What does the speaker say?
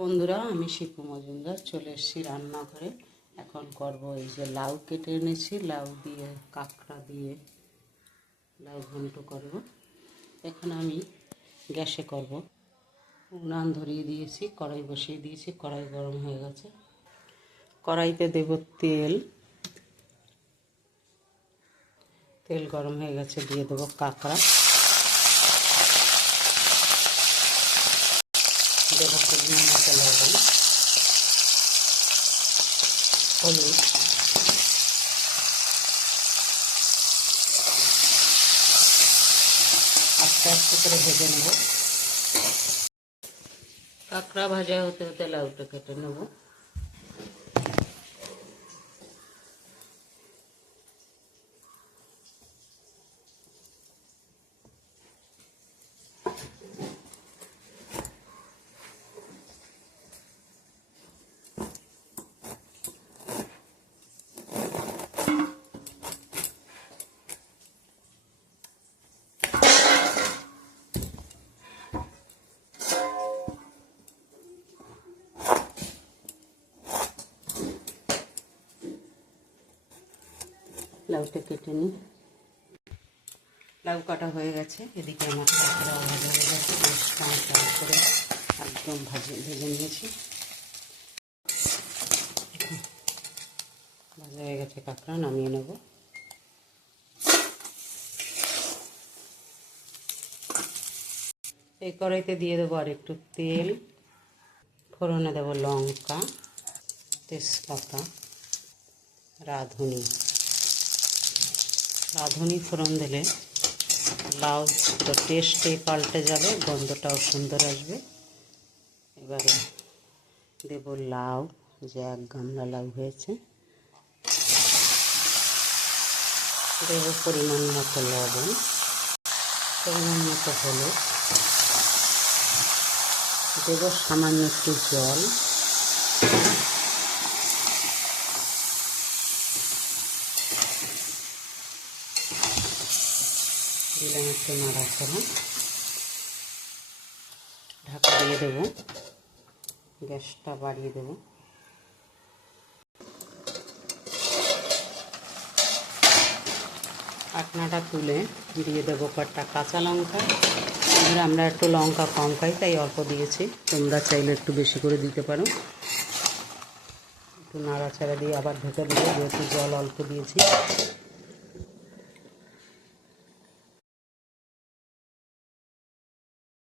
বন্ধুরা, আমি শিপু মজুমদার চলে এসেছি রান্নাঘরে। এখন করব এই যে লাউ কেটে এনেছি, লাউ দিয়ে কাঁকড়া দিয়ে লাউ ঘন্ট করব। এখন আমি গ্যাসে করব। উনান ধরিয়ে দিয়েছি, কড়াই বসিয়ে দিয়েছি, কড়াই গরম হয়ে গেছে। কড়াইতে দেব তেল। তেল গরম হয়ে গেছে, দিয়ে দেবো কাঁকড়া, দেবো পরিমাণ মতো লবণ, হলুদ, আস্তে আস্তে করে ভেজে নেব। কাঁকড়া ভাজা হতে হতে লাউটা কেটে নেব। লাউটা কেটে নিই। লাউ কাটা হয়ে গেছে, এদিকে আমার কাঁকড়া ভাজা হয়ে গেছে, বেশ কাঁচা করে একদম ভেজে নিয়েছি। ভাজা হয়ে গেছে কাঁকড়া, নামিয়ে নেব। এই কড়াইতে দিয়ে দেবো আর একটু তেল, ফোড়নে দেবো লঙ্কা, তেজপাতা, রাঁধুনি ফোড়ন দিলে লাউ তো টেস্টেই পাল্টে যাবে, গন্ধটাও সুন্দর আসবে। এবারে দেব লাউ, যে এক গামলা লাউ হয়েছে, দেব পরিমাণ মতো লবণ, পরিমাণ মতো হলুদ, দেব সামান্য একটু জল, দিলাম একটু নাড়াচাড়া, ঢাকা দিয়ে দেবো, গ্যাসটা বাড়িয়ে দেবো। ঢাকনাটা তুলে দিয়ে দেবো কয়েকটা কাঁচা লঙ্কা। আমরা একটু লঙ্কা কম খাই, তাই অল্প দিয়েছি, তোমরা চাইলে একটু বেশি করে দিতে পারো। একটু নাড়াচাড়া দিয়ে আবার ঢেকে দেবো, যেহেতু জল অল্প দিয়েছি।